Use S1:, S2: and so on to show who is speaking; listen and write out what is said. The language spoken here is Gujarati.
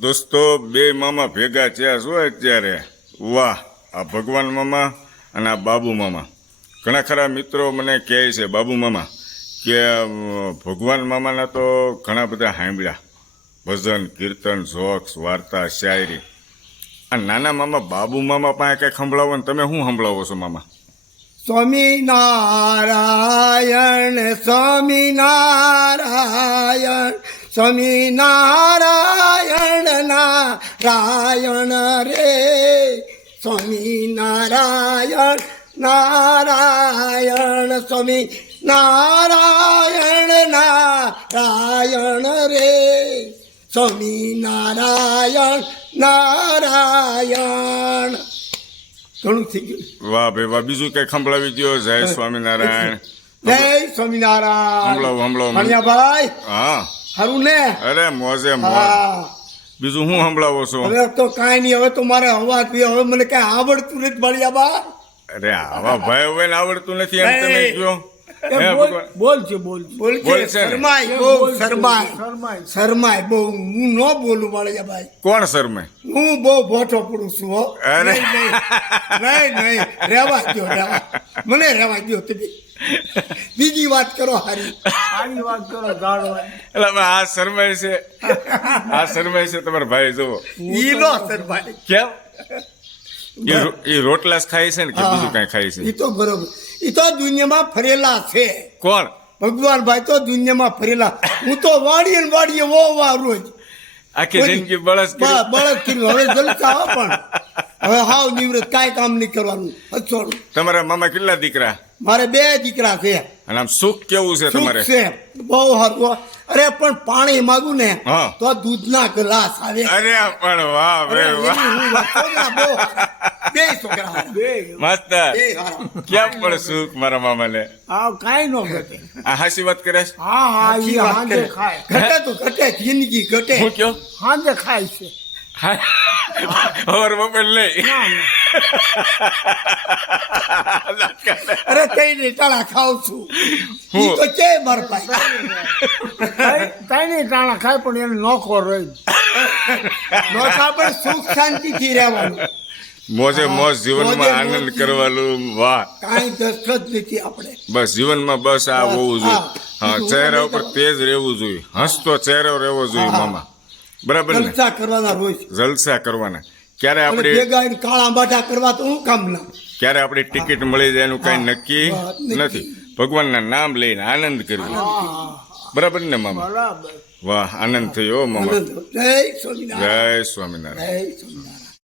S1: દોસ્તો, બે મામા ભેગા થયા શું અત્યારે. વાહ, આ ભગવાન મામા અને આ બાબુ મામા. ઘણા ખરા મિત્રો મને કહે છે, બાબુ મામા, કે ભગવાન મામાના તો ઘણા બધા સાંભળ્યા. ભજન, કીર્તન જોક્સ વાર્તા, શાયરી. આ નાના મામા, બાબુ મામા પાસે કંઈક સંભળાવો ને તમે શું સંભળાવો છો મામા?
S2: સ્વામિનારાયણ સ્વામિનારાયણ સ્વામી નારાયણ રે સ્વામિનારાયણ નારાયણ સ્વામી નારાયણ નારાયણ રે સ્વામિનારાયણ નારાયણ ઘણું થઈ ગયું.
S1: વાહ ભાઈ વાહ બીજું કઈ ખંભળાવી દો જય સ્વામિનારાયણ.
S2: જય સ્વામિનારાયણ.
S1: સંભળાવો સંભળાવો
S2: ભાઈ
S1: હા.
S2: સારું ને
S1: અરે મોજે મોજ. બીજું હું સંભળાવો છો?
S2: હવે તો કાંઈ નહીં હવે તો મારે હવા હવે મને કાંઈ આવડતું નથી બાળિયા બા.
S1: અરે આવા ભાઈ હવે આવડતું નથી એમ તમે
S2: નહીં.
S1: કયો
S2: બોલ-
S1: બોલ છે
S2: શરમાય બહુ શરમાય.
S3: શરમાય.
S2: શરમાય બહુ. હું ન બોલું ભણ્યા ભાઈ.
S1: કોણ શરમાય?
S2: હું બહુ ભોટો પડું છું હો.
S1: અરે.
S2: નહીં નહીં. નહીં નહીં. રહેવા દો રહેવા. મને રહેવા દો તમે. બીજી વાત કરો હારી.
S3: આની વાત કરો ગાળવાની
S1: એટલે હવે આ શરમાય છે. આ શરમાય છે તમારા ભાઈ જુઓ.
S2: ઈ નો શરમાય
S1: કેમ? એ રોટલા ખાય છે ને કે બીજું કઈ ખાય
S2: એ તો બરોબર. એ તો દુનિયામાં ફરેલા છે.
S1: કોણ?
S2: ભગવાન ભાઈ તો દુનિયામાં ફરેલા. હું તો વાડીએ ને વાડીએ વો વા રોજ.
S1: આખી જિંદગી બળસ
S2: બળસ બળદ કર્યું. હવે જલસા પણ. હવે હાવ નિવૃત્ત. કાંઈ કામ નહીં કરવાનું.
S1: તમારા મામા કેટલા દીકરા?
S2: મારે બે દીકરા છે.
S1: અને આમ સુખ કેવું છે તમારે?
S2: છે. બહુ સારું અરે પણ પાણી માંગુ ને
S1: હા.
S2: તો દૂધના ગ્લાસ આવે.
S1: અરે પણ વાહ
S2: હું. બે છોકરા
S3: બે.
S1: માસ્તર કેમ પણ સુખ મારા મામાને?
S3: આ કાઈ નો ઘટે.
S1: આ હાસી વાત કરે છે?
S3: હા હા ઈ હાંજે ખાય.
S2: ઘટે તો ઘટે જિંદગી ઘટે.
S1: હું કયો?
S3: હાંજે ખાય છે.
S1: હવાર મોબાઈલ લઈ
S2: અરે કઈ નહીં ટાળા ખાવ છું.
S1: હું?
S2: તો કે માર ભાઈ.
S3: કઈ નહીં ટાણા ખાય પણ એને નોખો રહી
S2: નોખા પણ સુખ શાંતિથી રહેવાનું.
S1: મોજે મોજ જીવનમાં આનંદ કરવાનું વાહ.
S2: કાંઈ દસ્ત નથી આપણે.
S1: બસ જીવનમાં બસ આ હોવું જોઈએ.
S2: હા.
S1: હા ચહેરા ઉપર તેજ રહેવું જોઈએ. હસતો ચહેરો રહેવો જોઈએ મામા. બરાબર
S2: જલસા કરવાના રોજ.
S1: જલસા કરવાના. ક્યારે આપણે
S2: ભેગા કાળા બાટા કરવા તો હું કામ ના
S1: ક્યારે આપણી ટિકિટ મળી જાય એનું કઈ નક્કી
S2: નથી.
S1: ભગવાનના નામ લઈને આનંદ કરવો. બરાબર ને મામા?
S3: બરાબર.
S1: વાહ આનંદ થયો મામા.
S2: જય સ્વામિનારાયણ.
S1: જય સ્વામિનારાયણ.
S2: જય સ્વામિનારાયણ.